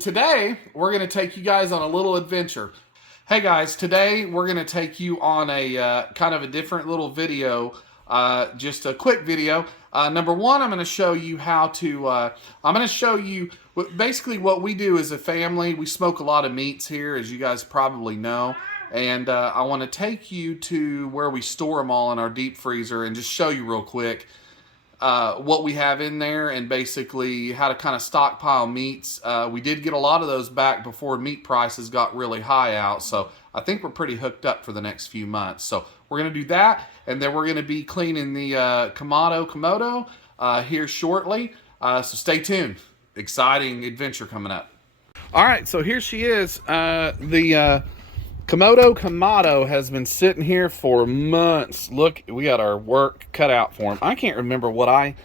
Today, we're going to take you guys on a little adventure. Hey guys, today we're going to take you on a kind of a different little video, just a quick video. Number one, I'm going to show you how to, I'm going to show you basically what we do as a family. We smoke a lot of meats here, as you guys probably know. And I want to take you to where we store them all in our deep freezer and just show you real quick what we have in there and basically how to kind of stockpile meats. We did get a lot of those back before meat prices got really high out, so I think we're pretty hooked up for the next few months. So we're going to do that, and then we're going to be cleaning the KOMODO here shortly. So stay tuned. Exciting adventure coming up. All right, so here she is. The KOMODO KAMADO has been sitting here for months. Look, we got our work cut out for him. I can't remember what I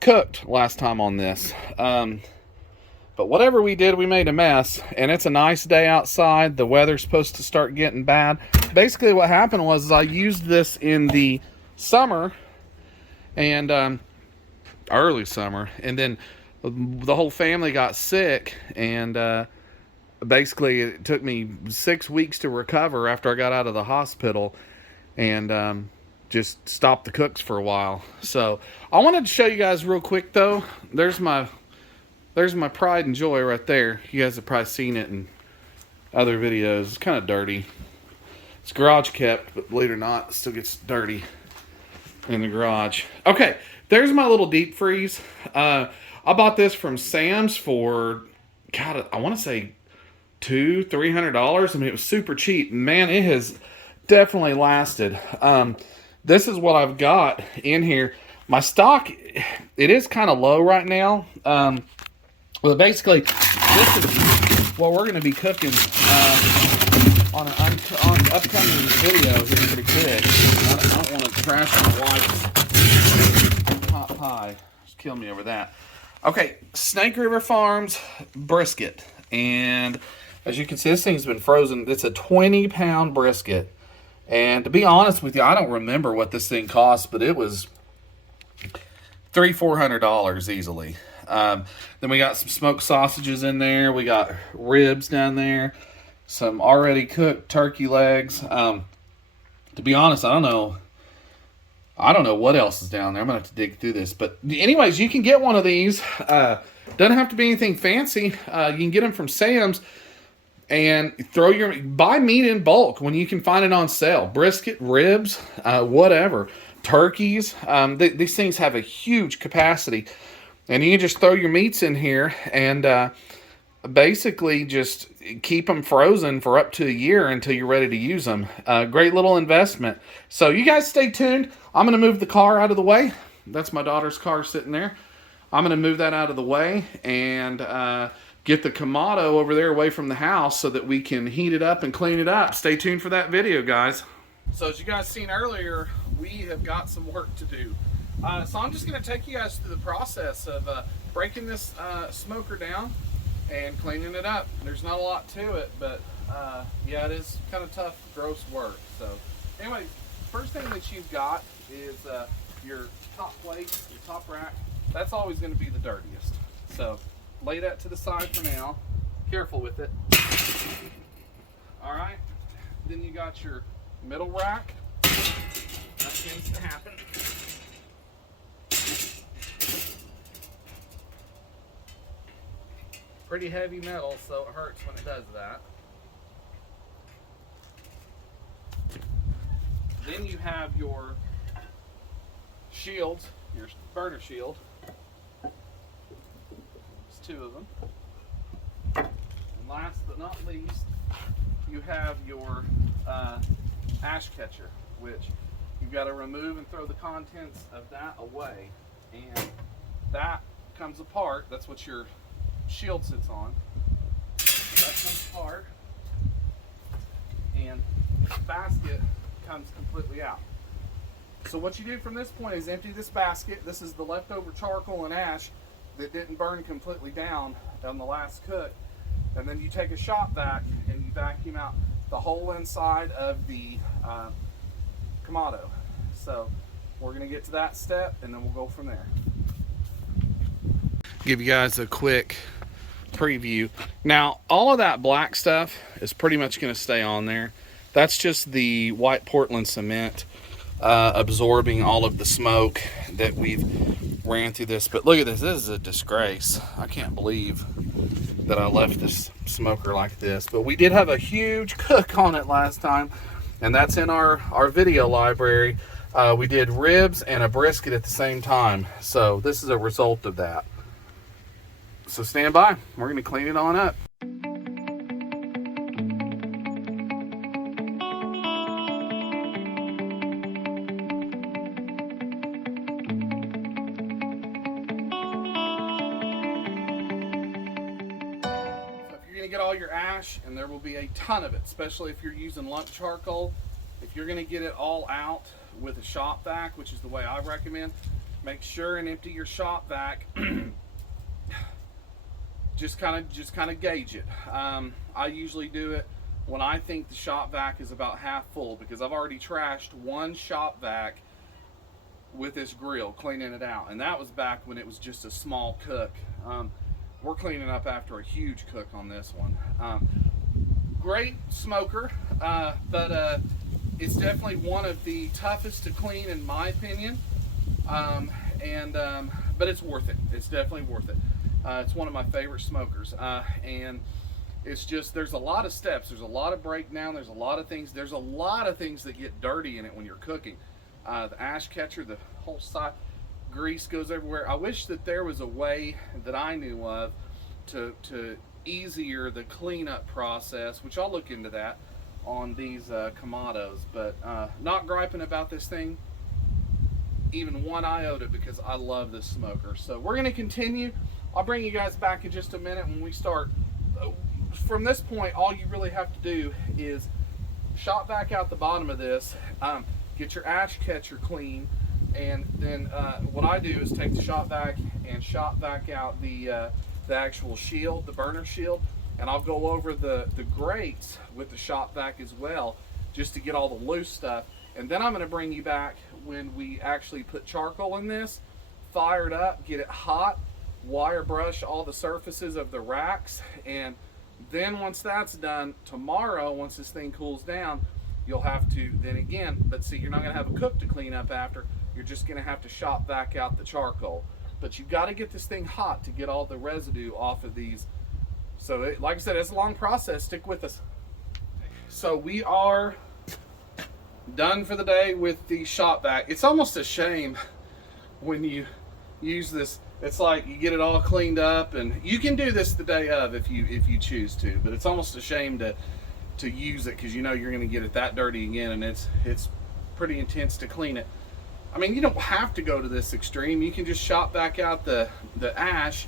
cooked last time on this. But whatever we did, we made a mess. And it's a nice day outside. The weather's supposed to start getting bad. Basically what happened was I used this in the summer and early summer. And then the whole family got sick and basically it took me 6 weeks to recover after I got out of the hospital and just stopped the cooks for a while. So I wanted to show you guys real quick though. There's my pride and joy right there. You guys have probably seen it in other videos. It's kind of dirty. It's garage kept, but believe it or not, it still gets dirty in the garage. Okay, there's my little deep freeze. I bought this from Sam's for, God, I want to say $200-300. I mean, it was super cheap. Man, it has definitely lasted. This is what I've got in here. My stock, it is kind of low right now. Well, basically, this is what we're going to be cooking on upcoming video here pretty quick. I don't want to trash my wife's pot pie. Just kill me over that. Okay, Snake River Farms brisket. And as you can see, this thing's been frozen. It's a 20-pound brisket. And to be honest with you, I don't remember what this thing cost, but it was $300-400 easily. Then we got some smoked sausages in there. We got ribs down there. Some already cooked turkey legs. To be honest, I don't know what else is down there. I'm going to have to dig through this. But anyways, you can get one of these. Doesn't have to be anything fancy. You can get them from Sam's and buy meat in bulk when you can find it on sale. Brisket, ribs, whatever. Turkeys. These things have a huge capacity. And you can just throw your meats in here and basically just keep them frozen for up to a year until you're ready to use them. Great little investment. So you guys stay tuned. I'm going to move the car out of the way. That's my daughter's car sitting there. I'm going to move that out of the way and get the KOMODO over there away from the house so that we can heat it up and clean it up. Stay tuned for that video, guys. So as you guys seen earlier, we have got some work to do. So I'm just going to take you guys through the process of breaking this smoker down and cleaning it up. There's not a lot to it, but yeah, it is kind of tough, gross work. So anyway, first thing that you've got is your top plate, your top rack. That's always going to be the dirtiest. So lay that to the side for now. Careful with it. All right. Then you got your middle rack. That tends to happen. Pretty heavy metal, so it hurts when it does that. Then you have your shields, your burner shield. There's two of them. And last but not least, you have your ash catcher, which you've got to remove and throw the contents of that away. And that comes apart. That's what your shield sits on. So that comes apart. And this basket comes completely out. So what you do from this point is empty this basket. This is the leftover charcoal and ash that didn't burn completely down on the last cook. And then you take a shop vac and you vacuum out the whole inside of the KOMODO. So we're going to get to that step and then we'll go from there. Give you guys a quick preview. Now, all of that black stuff is pretty much going to stay on there. That's just the white Portland cement absorbing all of the smoke that we've ran through this. But look at this. This is a disgrace. I can't believe that I left this smoker like this. But we did have a huge cook on it last time, and that's in our video library. We did ribs and a brisket at the same time. So this is a result of that. So stand by. We're going to clean it on up. Get all your ash, and there will be a ton of it, especially if you're using lump charcoal. If you're going to get it all out with a shop vac, which is the way I recommend, make sure and empty your shop vac. just kind of gauge it. I usually do it when I think the shop vac is about half full, because I've already trashed one shop vac with this grill, cleaning it out, and that was back when it was just a small cook. We're cleaning up after a huge cook on this one. Great smoker, but it's definitely one of the toughest to clean in my opinion. But it's worth it. It's definitely worth it. It's one of my favorite smokers, and it's just, there's a lot of steps. There's a lot of breakdown. There's a lot of things. There's a lot of things that get dirty in it when you're cooking. The ash catcher, the whole side. Grease goes everywhere. I wish that there was a way that I knew of to easier the cleanup process, which I'll look into that on these Komodos, but not griping about this thing even one iota, because I love this smoker. So we're going to continue. I'll bring you guys back in just a minute when we start. From this point, all you really have to do is shop vac out the bottom of this, get your ash catcher clean, and then what I do is take the shop vac and shop vac out the actual shield, the burner shield, and I'll go over the grates with the shop vac as well, just to get all the loose stuff. And then I'm going to bring you back when we actually put charcoal in this, fire it up, get it hot, wire brush all the surfaces of the racks, and then once that's done, tomorrow, once this thing cools down, you'll have to then again, but see, you're not going to have a cook to clean up after. You're just going to have to shop back out the charcoal. But you've got to get this thing hot to get all the residue off of these. So like I said, it's a long process. Stick with us. So we are done for the day with the shop vac. It's almost a shame when you use this. It's like you get it all cleaned up, and you can do this the day of if you choose to, but it's almost a shame to use it, because you know you're going to get it that dirty again, and it's pretty intense to clean it. I mean, you don't have to go to this extreme. You can just shop back out the ash,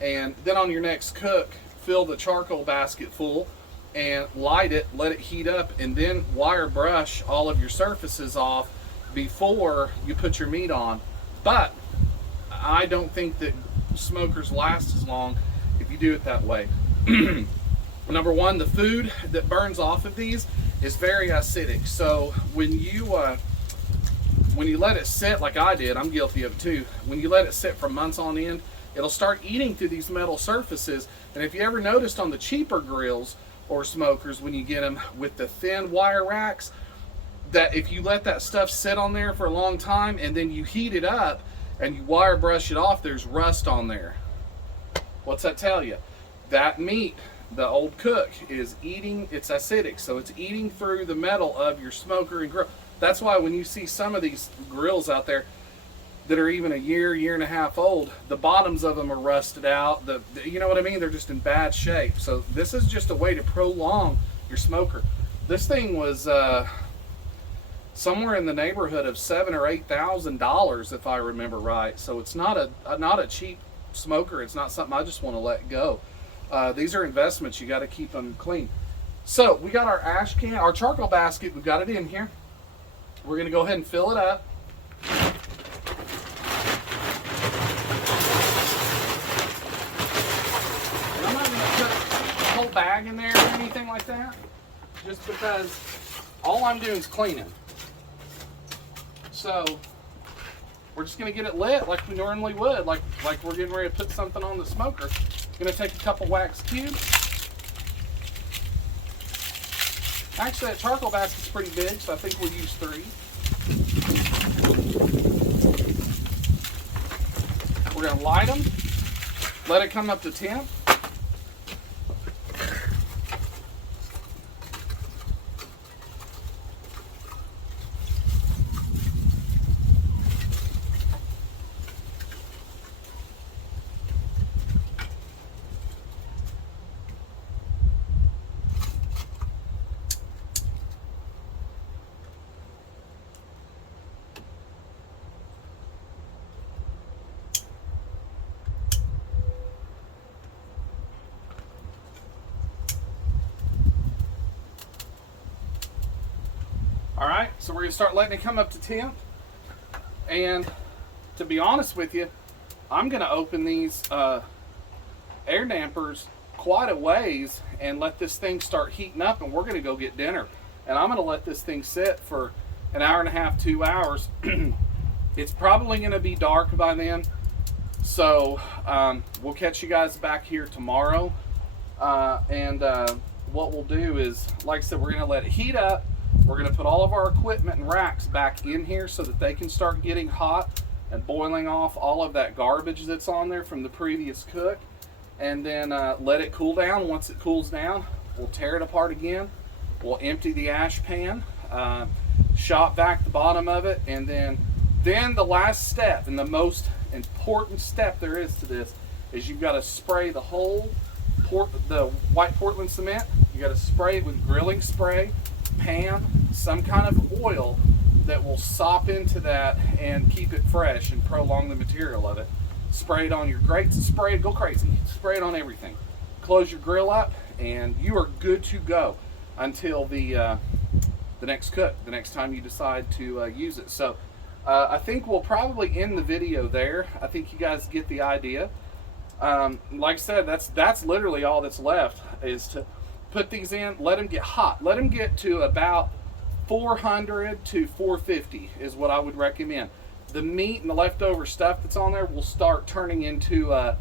and then on your next cook, fill the charcoal basket full and light it, let it heat up, and then wire brush all of your surfaces off before you put your meat on. But I don't think that smokers last as long if you do it that way. Number one, the food that burns off of these is very acidic. So when you let it sit, like I did, I'm guilty of it too, when you let it sit for months on end, it'll start eating through these metal surfaces. And if you ever noticed on the cheaper grills or smokers, when you get them with the thin wire racks, that if you let that stuff sit on there for a long time and then you heat it up and you wire brush it off, there's rust on there. What's that tell you? That meat, the old cook, is eating, it's acidic, so it's eating through the metal of your smoker and grill. That's why when you see some of these grills out there that are even a year and a half old, the bottoms of them are rusted out. You know what I mean? They're just in bad shape. So this is just a way to prolong your smoker. This thing was somewhere in the neighborhood of $7,000 or $8,000, if I remember right. So it's not a cheap smoker. It's not something I just want to let go. These are investments. You got to keep them clean. So we got our ash can, our charcoal basket. We've got it in here. We're going to go ahead and fill it up. And I'm not going to put a whole bag in there or anything like that, just because all I'm doing is cleaning. So we're just going to get it lit like we normally would, like we're getting ready to put something on the smoker. Going to take a couple wax cubes. Actually, that charcoal basket's pretty big, so I think we'll use 3. We're going to light them, let it come up to temp. All right, so we're gonna start letting it come up to temp. And to be honest with you, I'm gonna open these air dampers quite a ways and let this thing start heating up, and we're gonna go get dinner. And I'm gonna let this thing sit for an hour and a half, 2 hours. It's probably gonna be dark by then. So we'll catch you guys back here tomorrow. What we'll do is, like I said, we're gonna let it heat up. We're going to put all of our equipment and racks back in here so that they can start getting hot and boiling off all of that garbage that's on there from the previous cook. And then let it cool down. Once it cools down, we'll tear it apart again. We'll empty the ash pan, shop vac the bottom of it, and then the last step, and the most important step there is to this, is you've got to spray the whole the white Portland cement. You got to spray it with grilling spray, pan, some kind of oil that will sop into that and keep it fresh and prolong the material of it. Spray it on your grates, spray it, go crazy, spray it on everything. Close your grill up and you are good to go until the next cook, the next time you decide to use it. So I think we'll probably end the video there. I think you guys get the idea. Like I said, that's literally all that's left, is to put these in, let them get hot. Let them get to about 400 to 450 is what I would recommend. The meat and the leftover stuff that's on there will start turning into a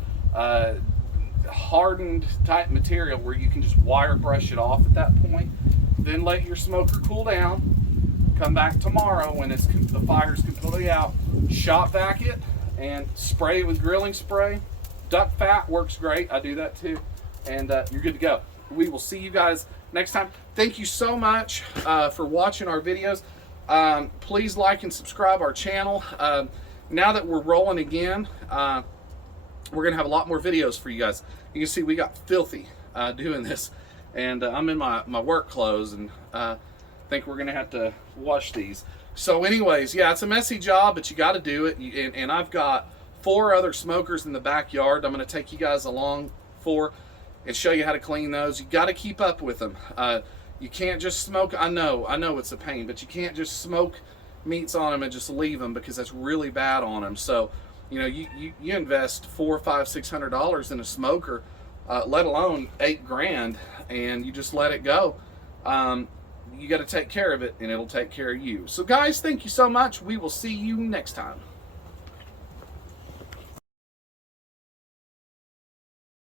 hardened type material where you can just wire brush it off at that point. Then let your smoker cool down. Come back tomorrow when the fire's completely out. Shop vac it and spray it with grilling spray. Duck fat works great. I do that too. And you're good to go. We will see you guys next time. Thank you so much for watching our videos. Please like and subscribe our channel. Now that we're rolling again, we're gonna have a lot more videos for you guys. You can see we got filthy doing this, and I'm in my work clothes, and think we're gonna have to wash these. So anyways, yeah, it's a messy job, but you got to do it. And I've got 4 other smokers in the backyard I'm gonna take you guys along for and show you how to clean those. You got to keep up with them. You can't just smoke. I know it's a pain, but you can't just smoke meats on them and just leave them, because that's really bad on them. So, you know, you invest $400, $500, $600 in a smoker, let alone $8 grand, and you just let it go. You got to take care of it, and it'll take care of you. So, guys, thank you so much. We will see you next time.